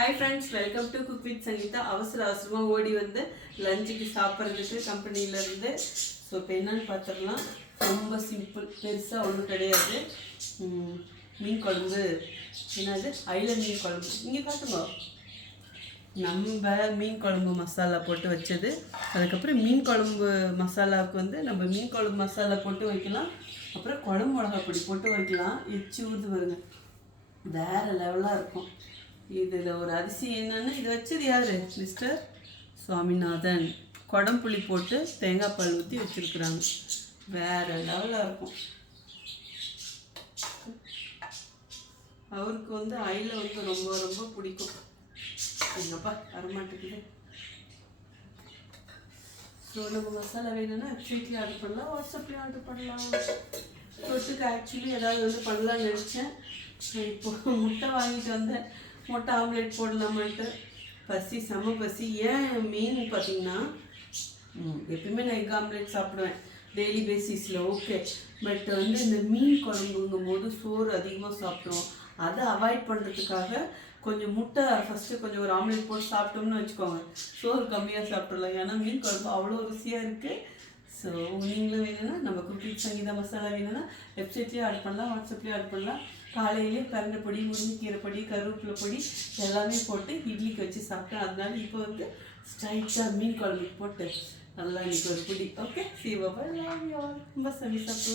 Hi friends, welcome to cook with Sangeetha. அவசரமாக ஓடி வந்து லஞ்சுக்கு சாப்பிட்றதுக்கு கம்பெனியிலேருந்து. ஸோ இப்போ என்னன்னு பார்த்துடலாம். ரொம்ப சிம்பிள், பெருசாக ஒன்றும் கிடையாது. மீன் குழம்பு, என்னது ஐல மீன் குழம்பு. இங்கே காட்டுங்க. நம்ம மீன் குழம்பு மசாலா போட்டு வச்சது. அதுக்கப்புறம் மீன் குழம்பு மசாலாவுக்கு வந்து நம்ம மீன் குழம்பு மசாலா போட்டு வைக்கலாம். அப்புறம் குழம்பு மிளகா பொடி போட்டு வைக்கலாம். எச்சு ஊது வருங்க, வேறு லெவலாக இருக்கும். இதில் ஒரு அதிசயம் என்னென்னா, இது வச்சது யார்? மிஸ்டர் சுவாமிநாதன். குடம்புளி போட்டு தேங்காய் பால் ஊற்றி வச்சுருக்குறாங்க. வேறு லெவலாக இருக்கும். அவருக்கு வந்து ஐல வந்து ரொம்ப ரொம்ப பிடிக்கும். எங்கப்பா வரமாட்டேங்குது. ஸோ நம்ம மசாலா வேணும்னா வெப்சைட்லேயும் ஆர்டர் பண்ணலாம், வாட்ஸ்அப்லேயும் ஆர்டர் பண்ணலாம். தொட்டுக்கு ஆக்சுவலி ஏதாவது வந்து பண்ணலான்னு நினச்சேன். இப்போ முட்டை வாங்கிட்டு வந்தேன். முட்டை ஆம்லேட் போடலாமான்ட்டு. பசி, செம பசி. ஏன் மெயின் பார்த்தீங்கன்னா, எப்பயுமே நான் எக் ஆம்லேட் சாப்பிடுவேன் டெய்லி பேசிஸில், ஓகே. பட் வந்து இந்த மீன் குழம்புங்கும் போது சோறு அதிகமாக சாப்பிடுவோம். அதை அவாய்ட் பண்ணுறதுக்காக கொஞ்சம் முட்டை ஃபஸ்ட்டு கொஞ்சம் ஒரு ஆம்லேட் போட்டு சாப்பிட்டோம்னு வச்சுக்கோங்க, சோறு கம்மியாக சாப்பிட்றலாம். ஏன்னா மீன் குழம்பு அவ்வளோ ருசியாக இருக்குது. ஸோ நீங்களும் வேணும்னா நம்ம குக் வித் சங்கீதா மசாலா வேணும்னா வெப்சைட்லேயும் ஆர்டர் பண்ணலாம், வாட்ஸ்அப்லேயும் ஆர்டர் பண்ணலாம். காலையிலே கரண்டை பொடி, முருங்கைக்கீரை பொடி, கருவேப்பிலை பொடி எல்லாமே போட்டு இட்லிக்கு வச்சு சாப்பிட்டேன். அதனால இப்போ வந்து ஸ்ட்ரைட்டாக மீன் குழம்புக்கு போட்டு நல்லா இன்றைக்கி ஒரு பொடி. ஓகே, சீவா ரொம்ப சரி சாப்பிட்டு